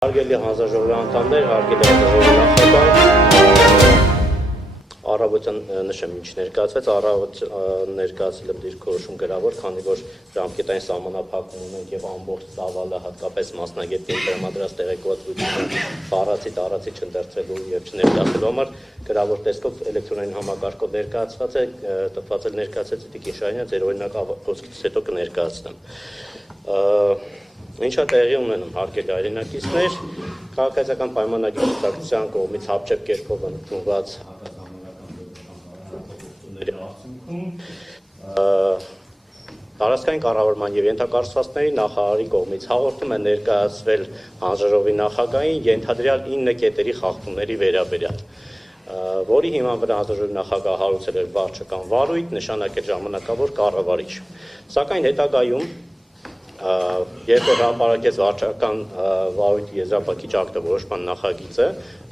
Հարգելի հանձնաժողովի անդամներ, հարգելի հանձնաժողովի նախագահ, առավոտյան նշեմ ինչ ներկայացվեց, ներկայացել եմ դիրքորոշում գրավոր, քանի որ ժամկետային սահմանափակում ունենք եւ ամբողջ ծավալը հատկապես մասնագետին տրամադրած տեղեկատվությունը բառացի տարածի չընտրելու եւ չներկայացնելու համար գրավոր տեսքով էլեկտրոնային համակարգով ներկայացված է, տպված է ներկայացած Տիկին Շահյանյան, ձեր օրինակ խոսքից հետո կներկայացնեմ։ Ինչա տեղի ունենում հարգելի հայրենակիցներ, քաղաքացիական պայմանագիր կուսակցության կողմից հապճեպ կերպով ընդունված տարածքային կառավարման եւ ենթակառուցվածքների նախարարի կողմից հաղորդում է ներկայացվել հանձնաժողովի նախագահին ենթադրյալ 9 կետերի խախտումների վերաբերյալ, որի հիման վրա հանձնաժողովի նախագահը հարուցել էր վարչական վարույթ, նշանակել ժամանակավոր կառավարիչ, սակայն հետագայում երբ հրապարակեց վարչական վարույթի եզրափակիչ ակտավորոշման նախագիծը,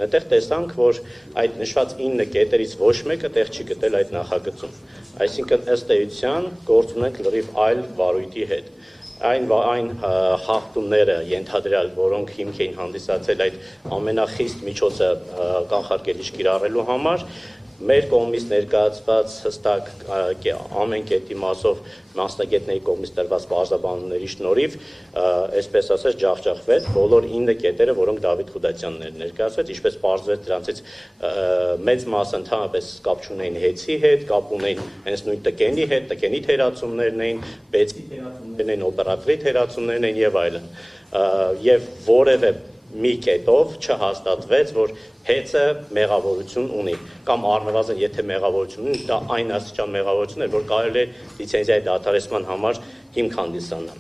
այդտեղ տեսանք, որ այդ նշված 9 կետերից ոչ մեկը տեղ չի գտել այդ նախագծում։ Այսինքն ըստ էության գործ ունենք լրիվ այլ վարույթի հետ։ Այն խախտումները ենթադրյալ, որոնք հիմք էին հանդիսացել այդ ամենախիստ միջոցը կանխարգելիչ կիրառելու համար, մեր կողմից ներկայացված հստակ ամեն կետի մասով մասնագետների կողմից տրված բարձրաբանումների շնորհիվ, այսպես ասած, ջախջախվեց բոլոր 9 կետերը, որոնք Դավիթ Խուդասյանն էր ներկայացրեց, ինչպես պարզվեց դրանցից մեծ մասը ընդհանրապես կապ չունեին հեծի հետ, կապ ունեին հենց նույն տկենի հետ, տկենի թերացումներն էին, բեցի թերացումներն էին, օպերատորի թերացումներն էին եւ այլն։ Եվ որևէ մի կետով չհաստատվեց, որ հեծը մեղավորություն ունի, կամ առնվազն եթե մեղավորություն ունի, դա այն աստիճան մեղավորություն է, որ կարելի է լիցենզիայի դադարեցման համար հիմք հանդիսանալ։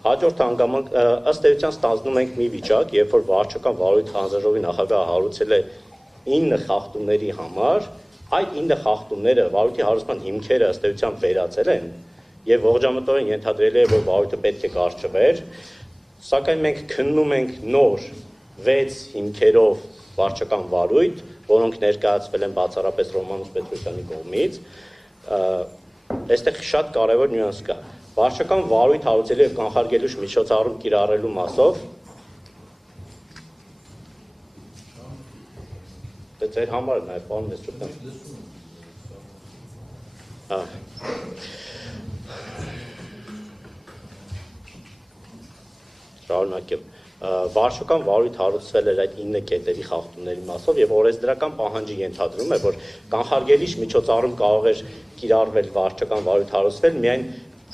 Հաջորդ հանգամանք ըստ էության ստանձնում ենք մի վիճակ, երբ որ վարչական վարույթ հանձնաժողովի նախագահը հարուցել է 9 խախտումների համար, այդ 9 խախտումները վարույթի հարուցման հիմքերը ըստ էության վերացել են եւ ողջամտորեն ենթադրել է, որ վարույթը պետք է կարճվեր, սակայն մենք քննում ենք նոր 6 հիմքերով վարչական վարույթ, որոնք ներկայացվել են բացառապես Ռոմանուս Պետրոսյանի կողմից, այստեղ շատ կարևոր նյուանս կա։ Վարչական վարույթ հարուցելու եւ կանխարգելիչ միջոցառում կիրառելու մասով դա ձեր համար է նաեւ, պարոն Մեսրոպյան։ Շարունակեմ։ Վարչական վարույթ հարուցվել էր այդ 9 կետերի խախտումների մասով եւ օրենսդրական պահանջի ենթադրում է, որ կանխարգելիչ միջոցառում կարող էր կիրառվել վարչական վարույթ հարուցվել միայն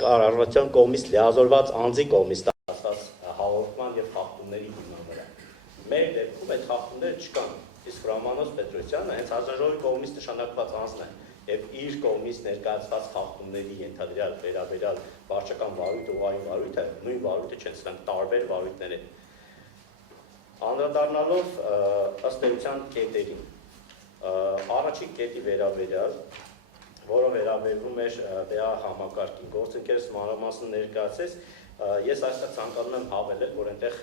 կառավարության կողմից լիազորված անձի կողմից ստացված հաղորդման եւ խախտումների հիման վրա։ Մեր դեպքում այդ խախտումները չկան, իսկ Ռոմանոս Պետրոսյանը հենց հանձնաժողովի կողմից նշանակված անձն է եւ իր կողմից ներկայացված խախտումների ենթադրյալ վերաբերյալ վարչական վարույթը, ուղղային վարույթը, նույն վարույթը չեն, սրանք տարբեր վարույթներ են։ Անդրադառնալով ըստ էության կետերին, առաջին կետի վերաբերյալ, որը վերաբերվում էր դրա համակարգին, գործընկերս մանրամասն ներկայացրեց, ես այստեղ ցանկանում եմ հավելել, որ այնտեղ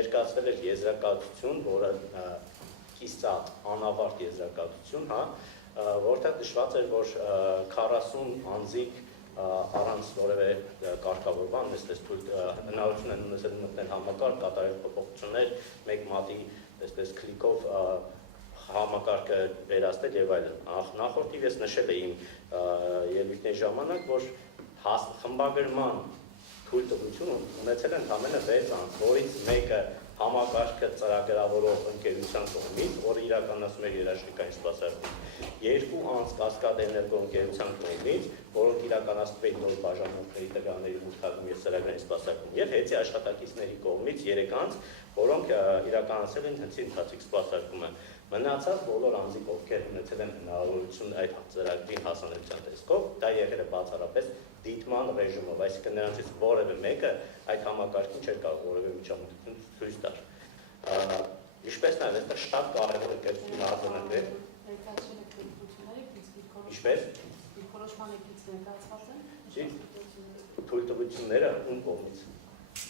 ներկայացվել էր եզրակացություն, որը կիսատ անավարտ եզրակացություն, որտեղ նշված էր, որ 40 անձիկ առանց որևէ կարգավորման, հնարավորություն են ունեցել մտնել համակարգ, կատարել փոփոխություններ, մեկ մատի քլիկով համակարգը վերացնել եւ այլն։ Նախորդիվ ես նշել եմ ելույթների ժամանակ, որ խմբագրման թույլտվություն ունեցել են ընդամենը 6 անձ, որից մեկը համակարգը ծրագրավորող ընկերության կողմից, որը իրականացում է երաշխիքային սպասարկում, 2 անձ Կասկադ էներգո ընկերության կողմից, որոնք իրականացնում են նոր բաժանմունքների տվյալների ուրթագում եւ ծրագրային սպասարկում, եւ հեծի աշխատակիցների կողմից 3 անձ, որոնք իրականացել են հնցի ընթացիկ սպասարկումը։ Մնացած բոլոր անձիկ, ովքեր ունեցել են հնարավորություն այդ ծրագրին հասանելիության տեսքով, դա եղել է բացառապես դիտման ռեժիմով, այսինքն նրանցից որևէ մեկը այդ համակարգին չէր կարող որևէ միջամտություն ցույց տալ։ Ինչպես նաև այստեղ շատ կարևոր է կերպություն արձանագրել։ Ինչպես։ Դիրքորոշման եկից ներկայացված են։ Թույլտվությունները ում կողմից։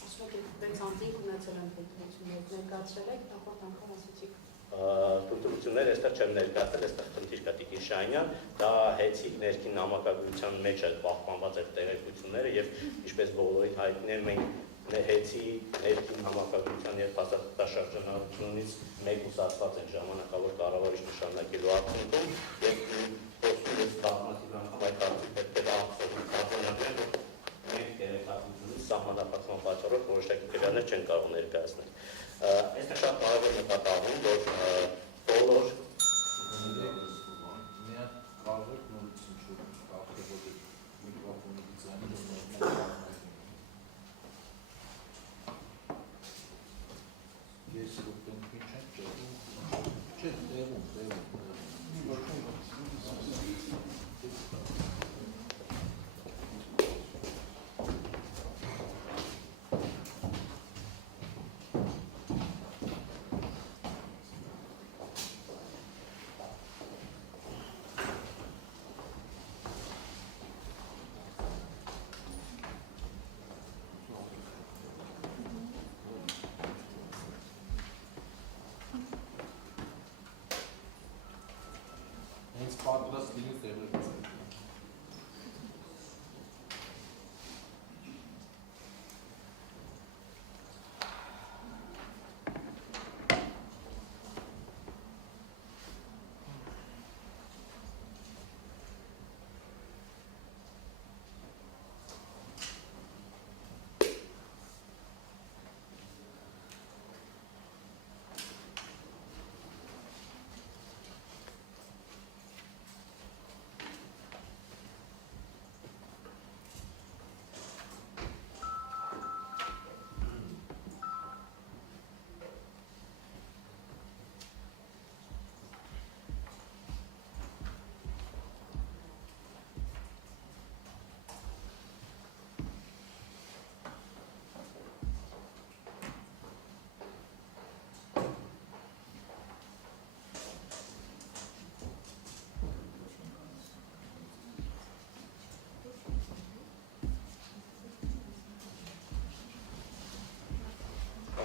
Ասում եք, 6 անձիկ ունեցել են թույլտվություններ, ներկայացրել եք, նախորդ անգամ ասացիք։ Թույլտվությունները այստեղ չեմ ներկայացել, այստեղ խնդիր կա Տիկին Շահյանյան, դա հեծի ներքին նամակագրության մեջ է պահպանված այդ տեղեկությունները եւ ինչպես բոլորին հայտնի է, մենք Հեցի ներքին համակարգության և փաստաշրջանառությունից մեկ ուսացված են ժամանակավոր կառավարիչ նշանակելու արդյունքում և խոսում ես բազմաթիվ անգամ այդ հարցի պետք է ափսոսի կազմակերպել, որ մենք տեղեկատվությունից սահմանափակման պատճառով որոշակի քվեներ չեն կարող ներկայացնել։ Այստեղ շատ կարևոր նկատառում, որ բոլոր պատրաստ լինի տեղեկացնել։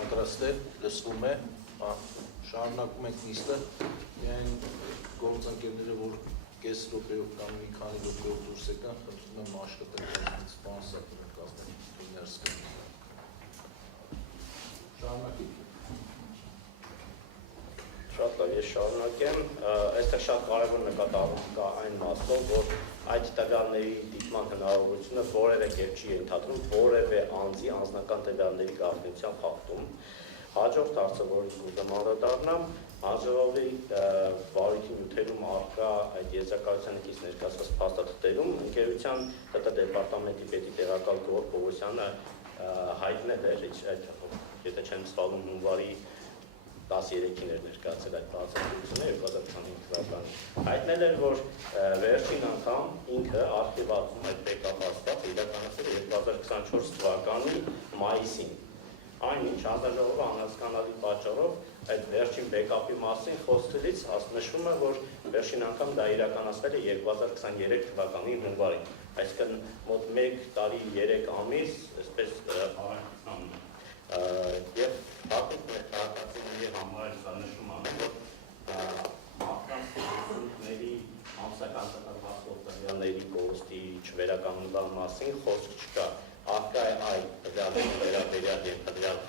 Լսվում է, շարունակում ենք նիստը, միայն գործընկերները, որ կես րոպեով կամ մի քանի րոպեով դուրս եկան, խնդրում եմ աշխատել սպանսակներ կազմել դուներս կնի։ Շարունակեք։ Շատ լավ, ես շարունակեմ, այստեղ շատ կարևոր նկատառում կա այն մասով, որ այդ տվյալների դիտման հնարավորությունը որևէ կերպ չի ենթադրում որևէ անձի անձնական տվյալների գաղտնիության խախտում։ Հաջորդ հարցը, որ ուզում անդրադառնամ, հանձնաժողովի վարույթի նյութերում առկա այդ եզրակացության կից ներկայացված փաստաթղթերում ընկերության ՏՏ դեպարտամենտի պետի տեղակալ Գոռ Պողոսյանը հայտնել էր, եթե չեմ սխալվում, հունվարի 13-ին էր ներկայացել այդ բացատրությունը 2025 թվականին։ Հայտնել էր, որ վերջին անգամ ինքը արխիվացում այդ բեկապ հաստատը իրականացել է 2024 թվականի մայիսին։ Այնինչ հանձնաժողովը անհասկանալի պատճառով այդ վերջին բեկապի մասին խոսքից նշվում է, որ վերջին անգամ դա իրականացվել է 2023 թվականի հունվարին, այսինքն մոտ 1 տարի 3 ամիս, այսպես եւ հատուկ ներկայացումների համար սա նշում անում, որ մարդկանց ուսումների ամսական տվյալների կորստի չվերականգնման մասին խոսք չկա։ Առկա է այդ տվյալների վերաբերյալ եւ տվյալ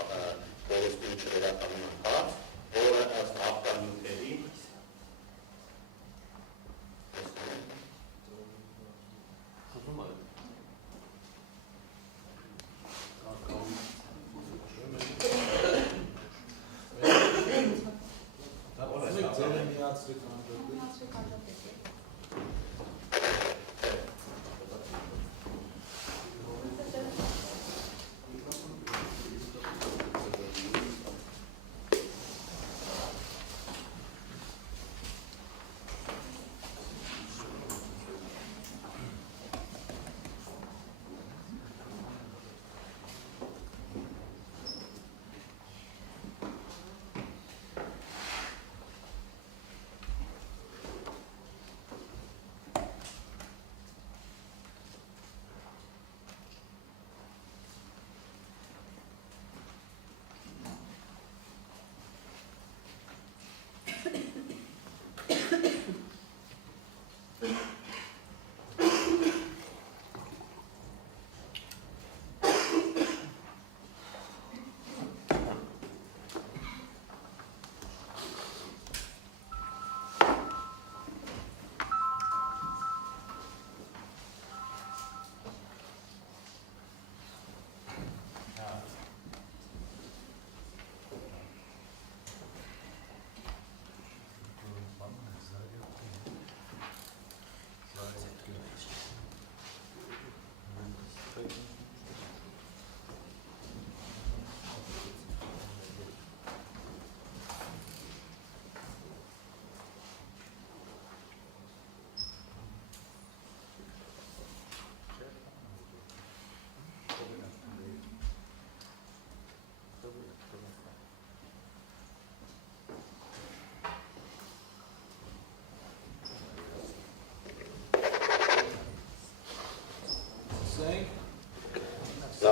կորստի չվերականգնման հարց, որը ըստ հաղթանյութերի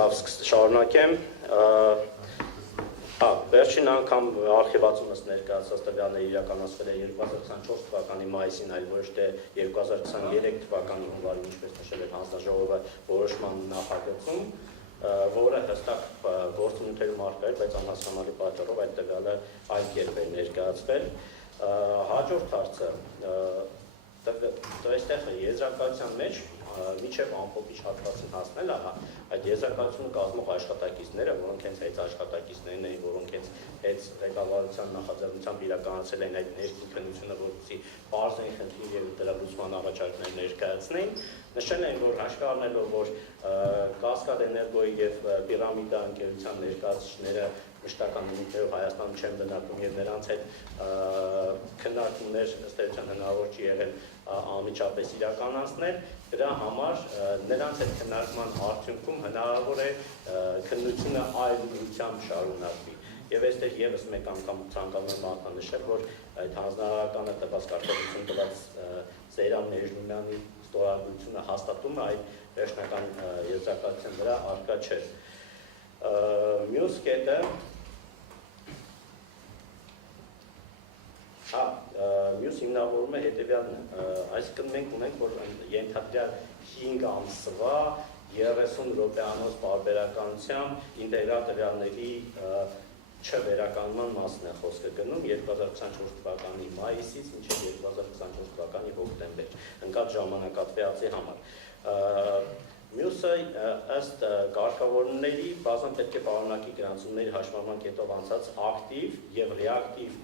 լավ, շարունակեմ։ Վերջին անգամ արխիվացումս ներկայացած տվյալները իրականացվել է 2024 թվականի մայիսին, այլ ոչ թե 2023 թվականի հունվարին, ինչպես նշել էր հանձնաժողովը որոշման նախագծում, որը հստակ գործունեությունում առկա էր, բայց անհասկանալի պատճառով այդ տվյալը այլ կերպ էր ներկայացվել։ Հաջորդ հարցը այստեղ եզրակացության մեջ միջև ամփոփիչ հատվածին հասնել, այդ եզրակացությունը կազմող աշխատակիցները, որոնք հենց այդ աշխատակիցներն էին, որոնք հենց այդ ղեկավարության նախաձեռնությամբ իրականացել են այդ ներքին քննությունը, որպեսզի բարձրային խնդիր եւ դրա լուծման առաջարկներ ներկայացնեն, նշել են, որ հաշվի առնելով, որ Կասկադ էներգոյի եւ Պիրամիդա ընկերության ներկայացուցիչները մշտական նյութերով Հայաստանում չեն բնակվում եւ նրանց հետ քննարկումներ ըստ էության հնարավոր չի եղել անմիջապես իրականացնել, դրա համար նրանց այդ քննարկման արդյունքում հնարավոր է քննությունը այլ ուղղությամբ շարունակվի։ Եվ այստեղ եւս մեկ անգամ ցանկանում եմ անդրադառնալ, որ այդ հանձնարարականը տված կարգավորություն տված Զեյրան Ներժնյանի ստորագրությունը հաստատում է այդ վերջնական եզրակացության վրա արկա չէ։ Մյուս կետը մյուս հիմնավորումը հետևյալն է, այսինքն մենք ունենք, որ ենթադրյալ 5 ամսվա 30 րոպեանոց պարբերականությամբ ինտեգրալ տվյալների չվերականգնման մասն է խոսքը գնում 2024 թվականի մայիսից մինչև 2024 թվականի հոկտեմբեր, ընկած ժամանակատվյացի համար։ Մյուսը ըստ կարգավորումների բազան պետք է պարունակի գրանցումների հաշվառման կետով անցած ակտիվ եւ ռեակտիվ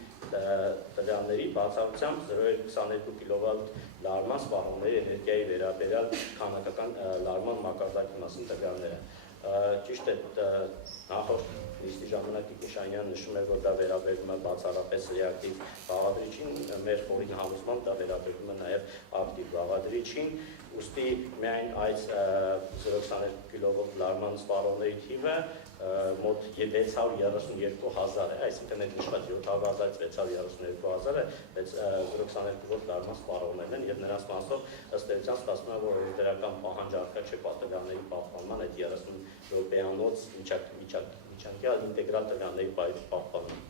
տվյալների բացառությամբ 0.22 կՎտ լարման սպառողների էներգիայի վերաբերյալ քանակական լարման մակարդակի մասին տվյալները։ Ճիշտ է, նախորդ նիստի ժամանակ Տիկնշանյանը նշում էր, որ դա վերաբերում է բացառապես ռեակտիվ բաղադրիչին, մեր խորին համոզմամբ դա վերաբերում է նաև ակտիվ բաղադրիչին, ուստի միայն այս 0.22 կՎտ լարման սպառողների թիվը մոտ 632,000 է, այսինքն այդ նշված 700,000-ից 632,000-ը 0.22 վոլտ լարման սպառողներն են, եւ նրանց մասով ըստ էության ստացվում է, որ օրենսդրական պահանջ առկա չէ տվյալների պահպանման այդ 30 րոպեանոց միջանկյալ ինտեգրալ տվյալների պահպանման։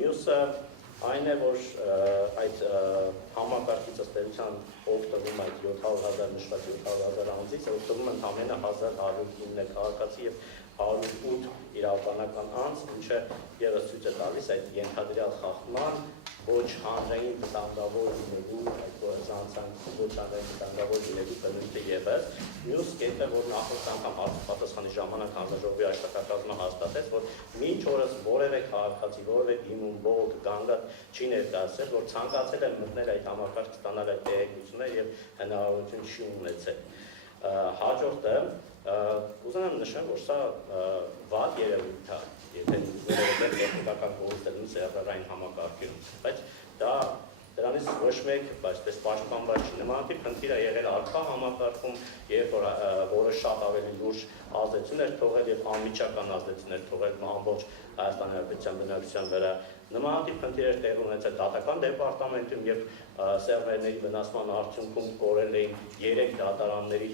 Մյուսը այն է, որ այդ համակարգից ըստ էության օգտվում այդ 700,000 նշված 700,000 անձից, օգտվում ընդամենը 1109 քաղաքացի եւ 108 իրավաբանական անձ, ինչը ևս ցույց է տալիս այդ ենթադրյալ խախտման ոչ հանրային վտանգավոր լինելու, այդ զանցանք ոչ հանրային վտանգավոր լինելու բնույթը ևս։ Մյուս կետը, որ նախորդ անգամ հարցապատասխանի ժամանակ հանձնաժողովի աշխատակազմը հաստատեց, որ մինչ օրս որևէ քաղաքացի, որևէ դիմում, բողոք, գանգատ չի ներկայացրել, որ ցանկացել է մտնել այդ համակարգ ստանալ այդ տեղեկությունները եւ հնարավորություն չի ունեցել։ Հաջորդը ուզում եմ նշեմ, որ սա վատ երևույթ է, եթե որևէ տեխնիկական գործերում սերվերային համակարգերում, բայց դրանից ոչ մեկ, այսպես պաշտպանված չի, նմանատիպ խնդիր է եղել արկա համակարգում, երբ որ որը շատ ավելի լուրջ ազդեցություն էր թողել եւ անմիջական ազդեցություն էր թողել ամբողջ Հայաստանի Հանրապետության բնակչության վրա։ Նմանատիպ խնդիրներ տեղի ունեցել դատական դեպարտամենտում, երբ սերվերների վնասման արդյունքում կորել էին 3 դատարանների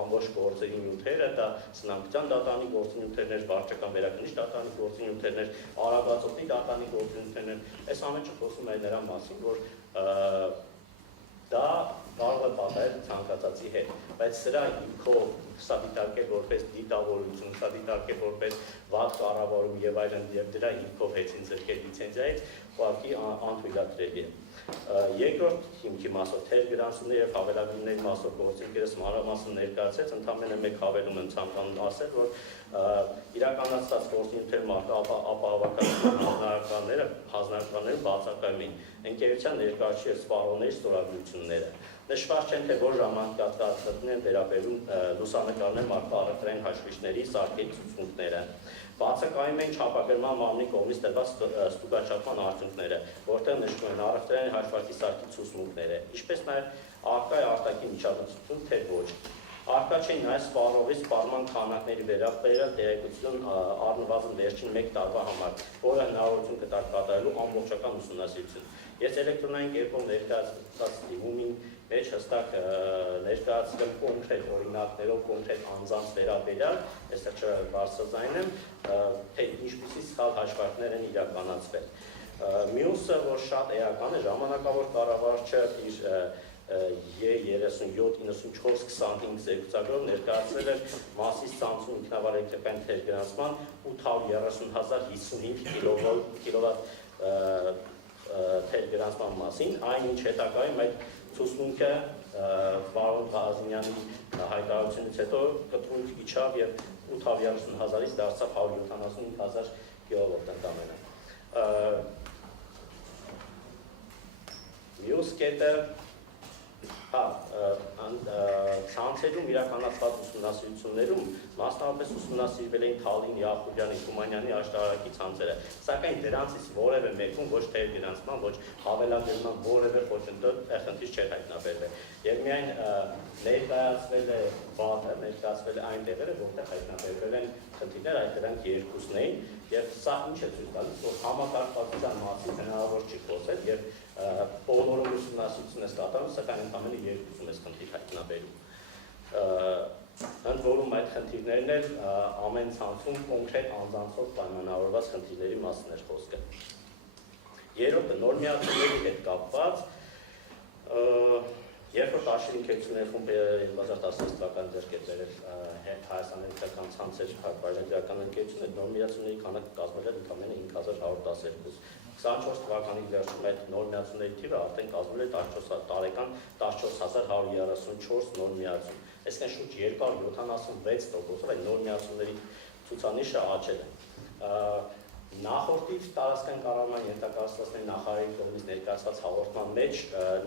ամբողջ գործերի նյութերը, դա սնանկության դատարանի գործունեություններ, վարչական վերաքննիչ դատարանի գործունեություններ, Արագածոտնի դատարանի գործունեություններ, այս ամենը խոսում է նրա մասին, որ դա կարող է պատահել ցանկացածի հետ, բայց սրա ինքով սա դիտարկել որպես դիտավորություն, սա դիտարկել որպես վատ կառավարում եւ այլն, եւ դրա ինքով հեծին ձեռքեր լիցենզիայից ուղղակի անթույլատրելի է։ Երկրորդ հիմքի մասով թերգրանցումների եւ հավելագրումների մասով գործընկերս մանրամասն ներկայացրեց, ընդամենը մեկ հավելում եմ ցանկանում ասել, որ իրականացված գործընկերներում ապահովական հանձնարարականները բացակայում են ընկերության ներկայացուցիչ եւ սպառողների ստորագրությունները։ Նշված չեն, թե որ ժամանակահատվածն են վերաբերում լուսանկարներ մարդկային հաշվիչների սարքերի ցուցմունքները։ Բացակայում են չափագրման մարմնի կողմից տրված ստուգաչափման արդյունքները, որտեղ նշվում են առևտրային հաշվարկի սարքի ցուցմունքները, ինչպես նաև արկա է արտաքին միջադեպություն, թե ոչ։ Արկա չէին այս սպառողի սպառման քանակների վերաբերյալ տեղեկություն առնվազն վերջին 1 տարվա համար, որը հնարավորություն կտար կատարելու ամբողջական ուսումնասիրություն։ Ես էլեկտրոնային կերպով ներկայացված դիմումին մեջ հստակ ներկայացրել կոնկրետ օրինակներով, կոնկրետ անձանց վերաբերյալ, այստեղ չբարձրացնում եմ, թե ինչպիսի սխալ հաշվարկներ են իրականացվել։ Մյուսը, որ շատ էական է, ժամանակավոր կառավարչը իր E37-94-25 զեկուցագրով ներկայացրել էր Մասիս ցանցում ինքնավար էլեկտրական թերգրանցման 830,055 կիլովատ թերգրանցման մասին, այն ինչ հետագայում այդ ցուցմունքը պարոն Ղազնյանի հայտարարությունից հետո կտրուկ իջավ եւ 830,000-ից դարձավ 175,000 կիլովատ ընդամենը։ Մյուս կետը ցանցերում իրականացված ուսումնասիրություններում մասնավորապես ուսումնասիրվել էին Թալին, Յակոբյանի, Թումանյանի աշտարակի ցանցերը, սակայն դրանցից որևէ մեկում ոչ թերգրանցման, ոչ հավելագրման որևէ խնդիր չէր հայտնաբերվել։ Եվ միայն ներկայացվել է վատը, ներկայացվել է այն տեղերը, որտեղ հայտնաբերվել են խնդիրներ, այդ դրանք երկուսն էին, եւ սա ինչ է ցույց տալիս, որ համակարգվածության մասին հնարավոր չի խոսել եւ բոլորը ուսումնասիրություն է կատարում, սակայն ընդամենը երկուսում է խնդիր հայտնաբերում։ Ընդ որում այդ խնդիրներն էլ ամեն ցանցում կոնկրետ անձանցով պայմանավորված խնդիրների մասին էր խոսքը։ Երրորդը նոր միացումների հետ կապված, երբ որ Աշիրին քերությունների խումբը 2016 թվականին ձեռք է բերել Հայաստանի պետական ցանցեր հայտնաբերական ընկերությունը, նոր միացումների քանակը կազմել էր ընդամենը 5112։ 24 թվականի վերջում այդ նոր միացումների թիվը արդեն կազմել է 14 14134 նոր միացում։ Այսինքն շուրջ 276%-ով այդ նոր միացումների ցուցանիշը աճել է։ Նախորդից տարածքային կառավարման ենթակառուցվածքների նախարարի կողմից ներկայացված հաղորդման մեջ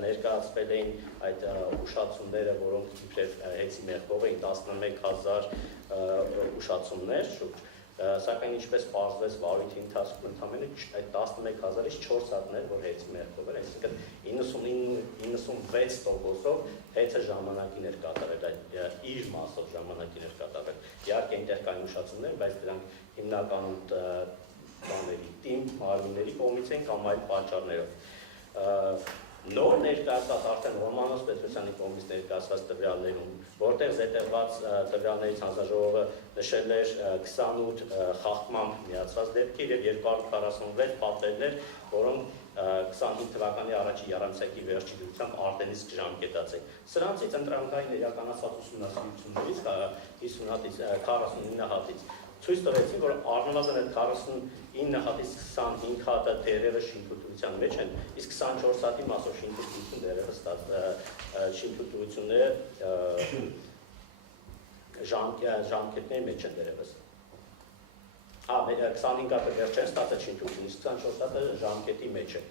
ներկայացվել էին այդ ուշացումները, որոնք իբրև հեծի մեղքով էին 11,000 ուշացումներ շուրջ, սակայն ինչպես պարզվեց վարույթի ընթացքում ընդամենը այդ 11,000-ից 4 հատներ, որ հեծի մեղքով էր, այսինքն 96%-ով հեծը ժամանակին էր կատարել, իր մասով ժամանակին էր կատարել։ Իհարկե այնտեղ կային ուշացումներ, բայց դրանք հիմնականում տիմ մարմինների կողմից են կամ այլ պատճառներով։ Նոր ներկայացված արդեն Ռոմանոս Պետրոսյանի կողմից ներկայացված տվյալներում, որտեղ զետեղված տվյալներից հանձնաժողովը նշել էր 28 խախտմամբ միացված դեպքեր եւ 246 պատվերներ, որոնք 25 թվականի առաջի եռամսյակի վերջի դրությամբ արտենիսկ ժամկետած են։ Սրանցից ընտրանքային իրականացված ուսումնասիրություններից 50 հատից 49 հատից ցույց տվեցին, որ առնվազն այդ 49 հատից 25 հատը դերևս շինթույլտվության մեջ են, իսկ 24 հատի մասով շինթույլտվություն դերևս շինթույլտվությունները ժամկետների մեջ են դերևս։ 25 հատը վերջ են ստացել շինթույլտվություն, իսկ 24 հատը ժամկետի մեջ է։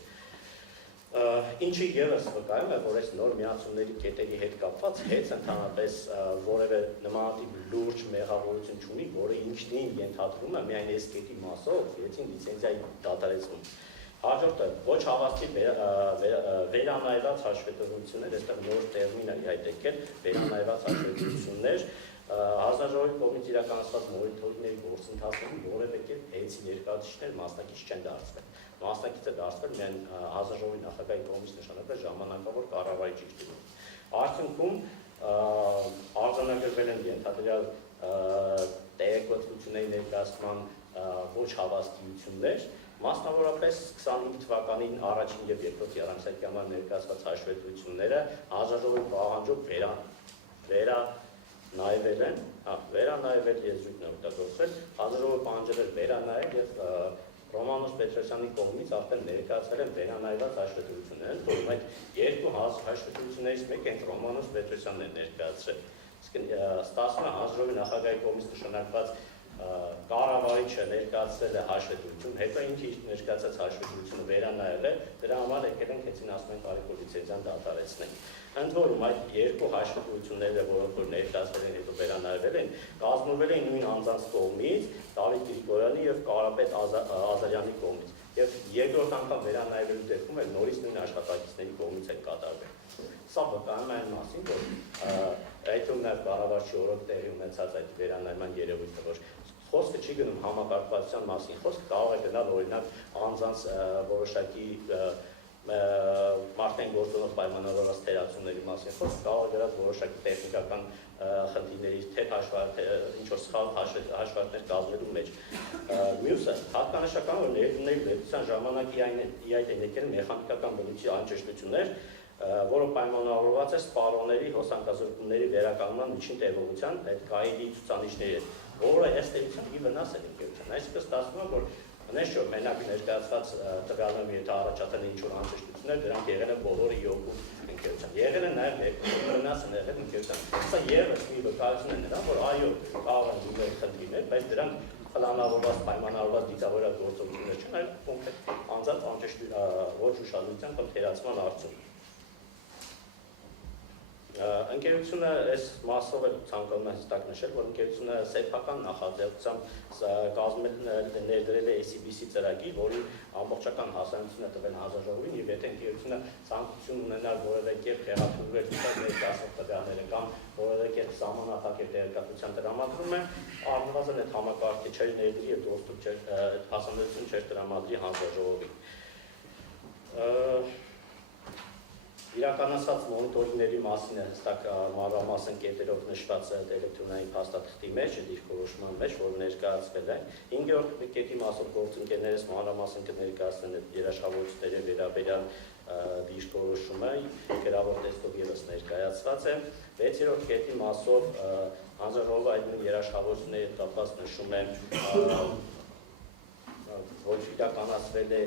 Ինչը ևս վկայում է, որ այս նոր միացումների կետերի հետ կապված հեծ ընդհանրապես որևէ նմանատիպ լուրջ մեղավորություն չունի, որը ինքնին ենթադրում է միայն այս կետի մասով հեծին լիցենզիայի դադարեցում։ Հաջորդը ոչ հավաստի վերանայված հաշվետվություններ, այստեղ նոր տերմին է հայտ եկել, վերանայված հաշվետվություններ, հանձնաժողովի կողմից իրականացված մոնիթորինգների գործընթացներում որևէ կերպ հեծի ներկայացուցիչներ մասնակից չեն դարձվել։ Մասնակիցը դարձվել միայն հանձնաժողովի նախագահի կողմից նշանակված ժամանակավոր կառավարիչի դիմաց։ Արդյունքում արձանագրվել են ենթադրյալ տեղեկատվությունների ներկայացման ոչ հավաստիություններ, մասնավորապես 25 թվականին առաջին եւ երկրորդ եռամսյակի համար ներկայացված հաշվետվությունները հանձնաժողովի պահանջով վերանայվել եզրույթն է օգտագործվել, հանձնաժողովը պահանջել էր վերանայել եւ Ռոմանոս Պետրոսյանի կողմից արդեն ներկայացվել են վերանայված հաշվետվություններ, որում այդ երկու հաշվետվություններից մեկը հենց Ռոմանոս Պետրոսյանն է ներկայացրել։ Իսկ ստացվում է հանձնաժողովի նախագահի կողմից նշանակված կառավարիչը ներկայացրել է հաշվետվություն, հետո ինքը իր ներկայացած հաշվետվությունը վերանայել է, դրա համար եկել են քեցին ասում են կարելի լիցենզիան դադարեցնել։ Ընդ որում այդ երկու հաշվետվությունները, որոնք որ ներկայացվել են հետո վերանայվել են, կազմվել են նույն անձանց կողմից, Դավիթ Գրիգորյանի եւ Կարապետ Ազարյանի կողմից։ Եվ երկրորդ անգամ վերանայվելու դեպքում էլ նորից նույն աշխատակիցների կողմից է կատարվել։ Սա վկայում է այն մասին, որ այդում նաև կառավարչի օրոք տեղի ունեցած այդ վերանայման երևույթը, որ խոսքը չի գնում համակարգվածության մասին, խոսքը կարող է գնալ օրինակ անձանց որոշակի մարդկային գործոնով պայմանավորված թերացումների մասին խոսք, կարող է գրած որոշակի տեխնիկական խնդիրների, թե ինչ-որ սխալ հաշվարկներ կազմելու մեջ։ Մյուսը, հատկանշական որ ներդրումների վերլուծության ժամանակ իայդ են եկել մեխանիկական բնույթի անճշտություններ, որը պայմանավորված է սպառողների հոսանքազրկումների վերականգնման միջին տևողության այդ գայելի ցուցանիշների հետ, որը ըստ էության ի վնաս է ընկերության։ Այսինքն ստացվում է, որ Նես որ մենակ ներկայացված տվյալներում եթե առաջացել են ինչ-որ անճշտություններ, դրանք եղել են բոլորը իօգուտ ընկերության։ Եղել են նաև վնաս են եղել ընկերության։ Սա ևս մի վկայություն է նրան, որ այո, կարող են լինել խնդիրներ, բայց դրանք պլանավորված, պայմանավորված դիտավորյալ գործողություններ չեն, այլ կոնկրետ անձանց ոչ ուշադրության կամ թերացման արդյունք։ Ընկերությունը այս մասով է ցանկանում է հստակ նշել, որ ընկերությունը սեփական նախաձեռնությամբ կազմել ներդրել է ACBC ծրագիր, որի ամբողջական հասանելիություն է տվել հանձնաժողովին, եւ եթե ընկերությունը ցանկություն ունենար որևէ կերպ խեղաթյուրվել ներկայացող տվյալները կամ որևէ կերպ սահմանափակել տեղեկատվության տրամադրումը, առնվազն այդ համակարգը չէր ներդրի եւ դոստուր չէր հասանելիություն չէր տրամադրի հանձնաժողովին։ Իրականացված մոնիտորինգների մասին է հստակ մանրամասն կետերով նշված էլեկտրոնային փաստաթղթի մեջ, դիրքորոշման մեջ, որ ներկայացվել է։ 5-րդ կետի մասով գործընկերներս մանրամասն կներկայացնեն երաշխավորությունների վերաբերյալ դիրքորոշումը, գրավոր տեսքով ևս ներկայացված է։ 6-րդ կետի մասով հանձնաժողովը այդ երաշխավորությունների կապված նշում է, որ իրականացվել է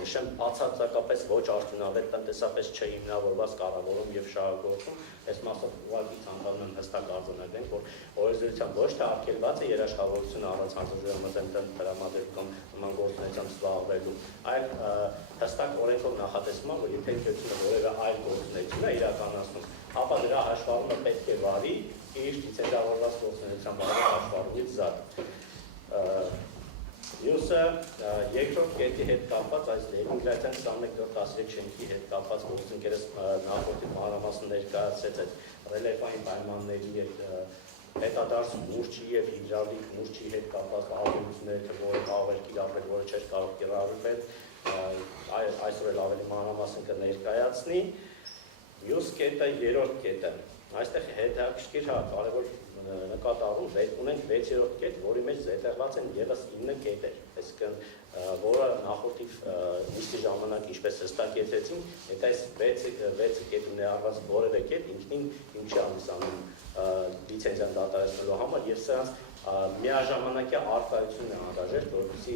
նշեմ, բացարձակապես ոչ արդյունավետ տնտեսապես չհիմնավորված կառավարում եւ շահագործում, այս մասով ուղղակի ցանկանում եմ հստակ արձանագրենք, որ օրենսդրությամբ ոչ թե արգելված է երաշխավորությունը առանց հանձնաժողովի տրամադրելու կամ նման գործունեությամբ զբաղվելու, այլ հստակ օրենքով նախատեսվում է, որ եթե ընկերությունը որևէ այլ գործունեություն է իրականացնում, ապա դրա հաշվառումը պետք է վարի իր լիցենզավորված գործունեությամբ հաշվառումից զատ։ Մյուսը երկրորդ կետի հետ կապված այս Լենինգրադյան 21-13 շենքի հետ կապված գործընկերս նախորդի մանրամասն ներկայացրեց այդ ռելիեֆային պայմանների հետադարձ մուրճի եւ հիդրավլիկ մուրճի հետ կապված ահավորությունները, որը կարող էր կիրառվել, որը չէր կարող կիրառվել, այսօր էլ ավելի մանրամասն կներկայացնի։ Մյուս կետը երրորդ կետը։ Այստեղ հետաքրքիր կարևոր նկատառում ունենք 6-րդ կետ, որի մեջ զետեղված են ևս 9 կետեր, այսինքն որը նախորդի նիստի ժամանակ ինչպես հստակեցրեցին, եթե այս 6 կետում ներառված որևէ կետ ինքնին ինչ է ամուսանում լիցենզիան դատարեցնելու համար եւ սրանց միաժամանակյա արտահայտությունն է անհրաժեշտ, որպեսզի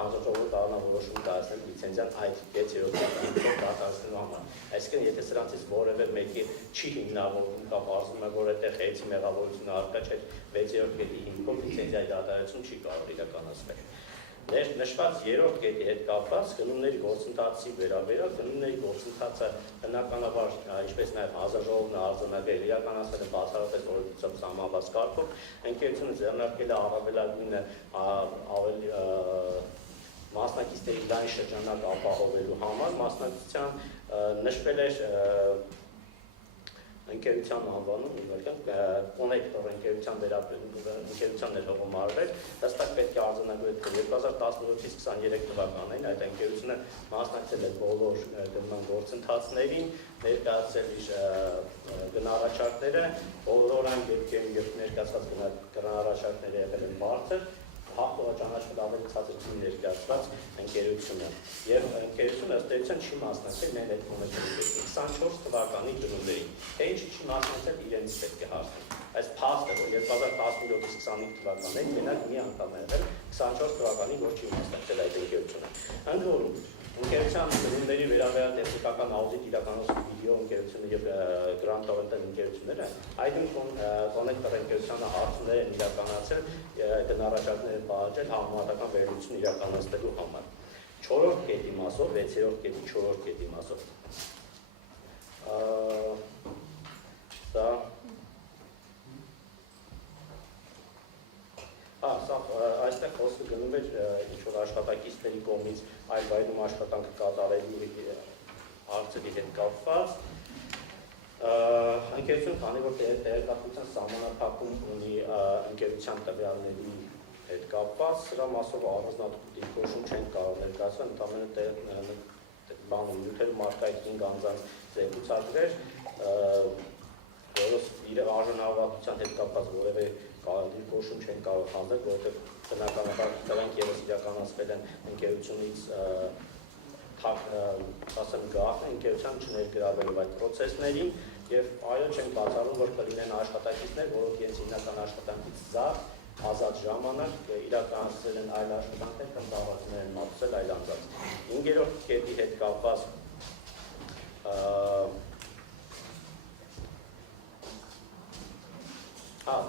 հանձնաժողովը կարողանա որոշում կայացնել լիցենզիան այդ 6-րդ կետով դատարեցնելու համար։ Այսինքն, եթե սրանցից որևէ մեկի չի հիմնավորվում կամ ասում է, որ այդտեղ հեծի մեղավորությունը առկա չէ, 6-րդ կետի հիմքով լիցենզիայի դատարեցում չի կարող իրականացվել։ Նշված երրորդ կետի հետ կապված գնումների գործընթացի վերաբերյալ գնումների գործընթացը բնականաբար ինչպես նաև հանձնաժողովն արձանագրել իրականացել է բացառապես օրենսդրությամբ սահմանված կարգով, ընկերությունը ձեռնարկել է առավելագույնը ավելի մասնակիցների լայն շրջանակ ապահովելու համար մասնակցության նշվել էր ընկերության անվանում, կոնեկտոր ընկերության ներհողում արվել, հստակ պետք է արձանագրել 2017-ից 23 թվականներին այդ ընկերությունը մասնակցել է բոլոր գնման գործընթացներին, ներկայացրել իր գնահառաչարկները, բոլոր այն դեպքերում, երբ ներկայացված գնահառաչարկները եղել են բարձր, հաղթողը ճանաչվել ավելի ցածր գնի ներկայացված ընկերությունը եւ ընկերությունը ըստ էության չի մասնակցել մեր այդ կոմերցիոն 24 թվականի գնումներին։ Թե ինչի չի մասնակցել իրենից պետք է հարցնել։ Այս փաստը, որ 2017-ից 25 թվականներին մենակ մի անգամ է եղել 24 թվականին, որ չի մասնակցել այդ ընկերությունը։ Ընդ որում ընկերության գնումների վերաբերյալ տեխնիկական աուդիտ իրականացնում վիդեո ընկերությունը եւ գրանտով ընտրել ընկերությունները, այդ կոնեկտոր ընկերությանը հարցումներ են իրականացել գնահառաչարկներ պահանջել համեմատական վերլուծություն իրականացնելու համար։ 4-րդ կետի մասով, 6-րդ կետի 4-րդ կետի մասով։ Այստեղ խոսքը գնում էր ինչ-որ աշխատակիցների կողմից այլ վայրում աշխատանքը կատարելու հարցերի հետ կապված։ Ընկերությունը, քանի որ տեղեկատվության սահմանափակում ունի ընկերության տվյալների հետ կապված, սրա մասով առանձնատուփ դիրքորոշում չեն կարող ներկայացնել, ընդհանրապես բանում նյութեր մարկայի 5 անձանց զեկուցածներ, որոնց իր արժանավորվածության հետ կապված որևէ դիրքորոշում չեն կարող հանձնել, որովհետև բնականաբար դրանք ևս իրականացվել են ընկերությունից ասեմ գաղտնի ընկերության չներգրավելով այդ պրոցեսներին եւ այո չեն բացառում, որ կլինեն աշխատակիցներ, որոնք իրենց հիմնական աշխատանքից զատ ազատ ժամանակ իրականացրել են այլ աշխատանքներ կամ զբաղվածություններ են մատուցել այլ անձանց։ 5-րդ կետի հետ կապված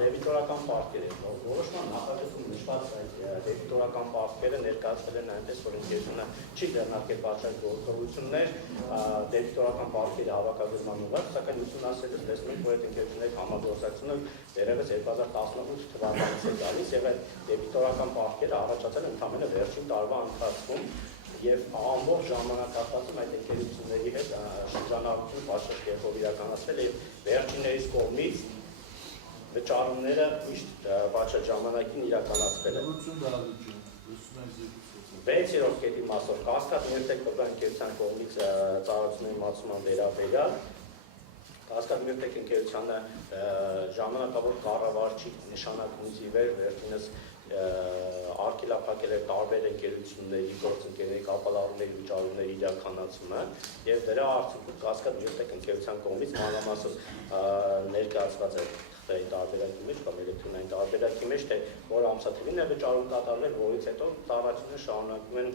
դեբիտորական պարտքերը, որոշման նախագծում նշված այդ դեբիտորական պարտքերը ներկայացվել են այնպես, որ ընկերությունը չի ձեռնարկել պատշաճ գործողություններ դեբիտորական պարտքերի հավաքագրման ուղղված, սակայն ուսումնասիրելուց տեսնում, որ այդ ընկերությունների համագործակցությունը դեռևս 2018 թվականից է գալիս եւ այդ դեբիտորական պարտքերը առաջացել են ընդամենը վերջին տարվա ընթացքում եւ ամբողջ ժամանակահատվածում այդ ընկերությունների հետ շրջանառությունը պատշաճ կերպով իրականացվել եւ վերջիններիս կողմից վճարումները միշտ պատշաճ ժամանակին իրականացվել են։ 6-րդ կետի մասով Կասկադ նյութ ընկերության կողմից ծառայությունների մատուցման վերաբերյալ Կասկադ նյութ ընկերությանը ժամանակավոր կառավարչի նշանակումից ի վեր վերջինս արգելափակել է տարբեր ընկերությունների, գործընկերների կապալառումների վճարումների իրականացումը եւ դրա արդյունքում Կասկադ նյութ ընկերության կողմից մանրամասն ներկայացված է թղթերի տարբերակի մեջ կամ էլեկտրոնային տարբերակի մեջ, թե որ ամսաթվին է վճարում կատարվել, որից հետո ծառայությունները շարունակում են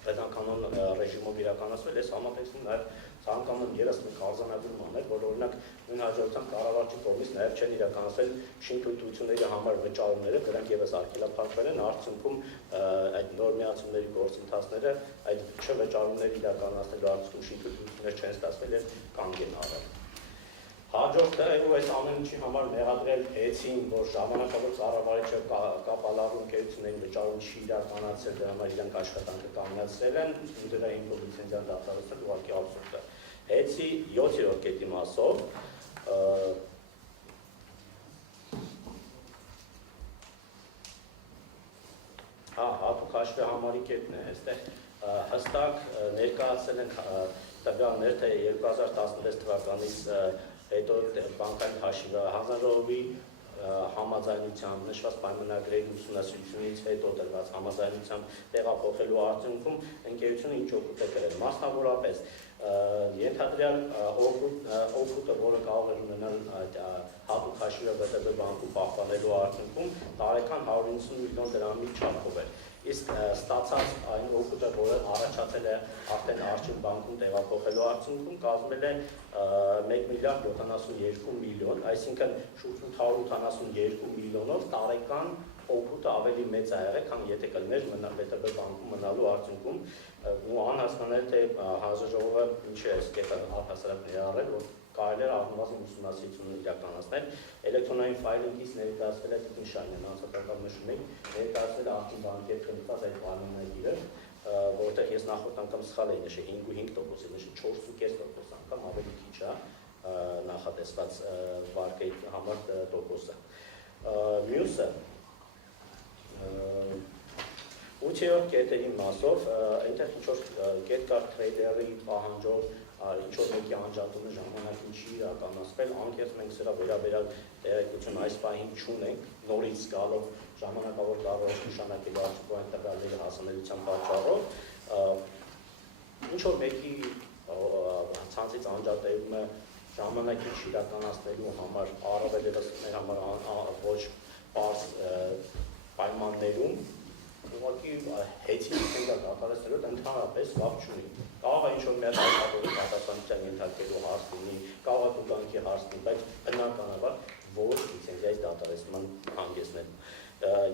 պետականոն ռեժիմով իրականացվել, ես համատեսում նաև ցանկանում ևս մեկ արձանագրում անել, որ օրինակ նույն հաջորդության կառավարչի կողմից նաև չեն իրականացվել շինթույլտությունների համար վճարումները, դրանք ևս արգելափակվել են, արդյունքում այդ նոր միացումների գործընթացները այդ չվճարումների իրականացնելու արդյունքում շինթույլտություններ չեն ստացվել եւ կանգ են առել։ Հաջորդը ու այս ամեն ինչի համար մեղադրել հեցին, որ ժամանակավոր կառավարիչը կապալառու ընկերություններին վճարում չի իրականացել, դրա համար իրանք աշխատանքը կանգնացրել են, ու դրա հիմքով լիցենզիան դադարեցնել ուղղակի աբսուրդ է։ Հեցի 7-րդ կետի մասով հատուկ հաշվի համարի կետն է, այստեղ հստակ ներկայացել են տվյալներ, թե 2016 թվականից հետո բանկային հաշիվը հանձնաժողովի համաձայնությամբ նշված պայմանագրերի ուսումնասիրությունից հետո տրված համաձայնությամբ տեղափոխելու արդյունքում ընկերությունը ինչ օգուտ է կրել։ Մասնավորապես ենթադրյալ օգուտը, որը կարող է ունենալ հատուկ հաշիվը ՎՏԲ բանկում պահպանելու արդյունքում տարեկան 150 միլիոն դրամի չափով է։ Իսկ ստացած այն օգուտը, որը առաջացել է արդեն Արչին բանկում տեղափոխելու արդյունքում, կազմել է 1 միլիարդ 72 միլիոն, այսինքն շուրջ 882 միլիոնով տարեկան օգուտը ավելի մեծ է եղել, քան եթե կլիներ ՎՏԲ բանկում մնալու արդյունքում, ու անհասկանալի թե հանձնաժողովը ինչ է այս կետը առհասարակ ներառել, որ կարելի է առնվազն ուսումնասիրություն իրականացնել։ Էլեկտրոնային ֆայլինգից ներկայացվել է Տիկին Շայնյան, անցատական նշում եք, ներկայացվել է Արչին բանկի հետ կնքված այդ պայմանագիրը, որտեղ ես նախորդ անգամ սխալ էի նշել 5.5%, նշել 4.5% անգամ ավելի քիչ է նախատեսված վարկայի համար տոկոսը։ Մյուսը 8-րդ կետերի մասով այնտեղ ինչ-որ կետ կար թրեյդերի պահանջով ինչ-որ մեկի անջատումը ժամանակին չի իրականացվել, անկեղծ մենք սրա վերաբերյալ տեղեկություն այս պահին չունենք, նորից գալով ժամանակավոր կառավարիչ նշանակելու արդյունքում այն տվյալների հասանելիության պատճառով, ինչ-որ մեկի ցանցից անջատելումը ժամանակին չիրականացնելու համար առավել ևս մեր համար ոչ պարզ պայմաններում ուղղակի հեծի լիցենզիա դադարեցնելով ընդհանրապես լավ չունի։ Կարող է ինչ-որ մի հատ աշխատողի պատասխանատվության ենթարկելու հարց լինի, կարող է տուգանքի հարց լինի, բայց բնականաբար ոչ լիցենզիայի դադարեցման հանգեցնելու։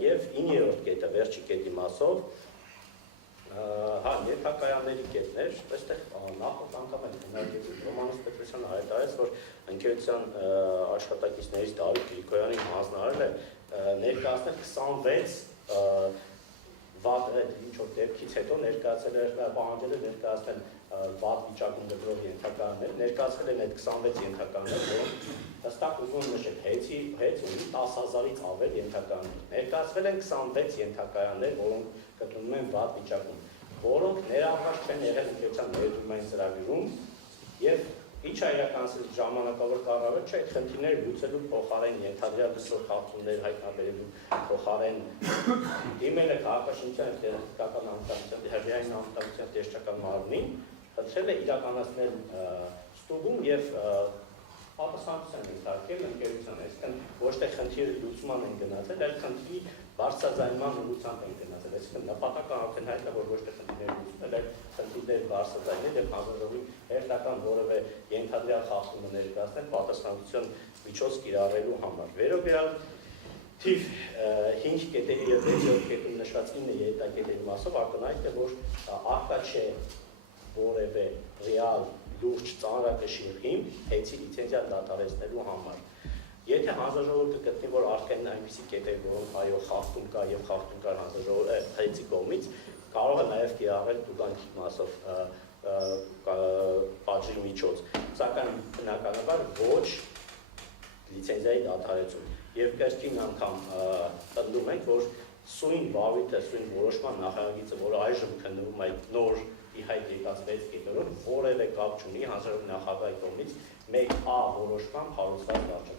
Եվ 9-րդ կետը, վերջի կետի մասով, ներքակայանների կետներ, այստեղ նախորդ անգամ են քննարկել Ռոմանոս Պետրոսյանը հայտարարեց, որ ընկերության աշխատակիցներից Դավիթ Գրիգորյանին հանձնարարել է ներկայացնել 26 վատ ինչ-որ դեպքից հետո ներկայացել է պահանջել է ներկայացնել վատ վիճակում գտնվող ենթականներ, ներկայացվել են այդ 26 ենթականներ, որոնք հստակ ուզում եմ նշել, հեծ ունի 10,000-ից ավել ենթականներ։ Ներկայացվել են 26 ենթականներ, որոնք գտնվում են վատ վիճակում, որոնք ներառված չեն եղել ընկերության ներդրումային ծրագրում եւ ինչ է իրականացել ժամանակավոր կառավարը, չէ, այդ խնդիրները լուծելու փոխարեն ենթադրյալ դժվար խախտումներ հայտնաբերելու փոխարեն դիմել է քաղաքաշինության տեխնիկական անվտանգության, հրեային անվտանգության տեսչական մարմնին, խնդրել է իրականացնել ստուգում եւ ապացուցան ենթարկել ընկերության, այսինքն ոչ թե խնդիրը լուծման են գնացել, այլ խնդրի բարձրաձայնման լուծման են գնացել, այսինքն նպատակը ակնհայտ է, որ ոչ թե խնդիրները լուծել, այլ խնդիրները բարձրաձայնել եւ հանրահավաքի հերթական որևէ ենթադրյալ խախտումը ներկայացնել պատասխանատվության միջոց կիրառելու համար։ Վերաբերյալ թիվ 5 կետերի եւ 6-րդ կետում նշված 9 ետակետերի մասով ակնհայտ է, որ արկա չէ որևէ ռեալ լուրջ ծանրակշիռ հիմք հեծի լիցենզիան դադարեցնելու համար։ Եթե հանձնաժողովը գտնի, որ արկա են այնպիսի կետեր, որոնք այո խախտում կա եւ խախտում կար հանձնաժողովի հեծի կողմից, կարող է նաեւ կիրառել տուգանքի մասով պատժի միջոց, սակայն բնականաբար ոչ լիցենզիայի դադարեցում։ Եվ կրկին անգամ պնդում ենք, որ սույն վավիթը, սույն որոշման նախագիծը, որը այժմ քննվում է նոր իհայտ եկած 6 կետերով, որևէ կապ չունի հանձնաժողովի նախագահի կողմից 1A որոշմամբ հարուցված վարչակարգի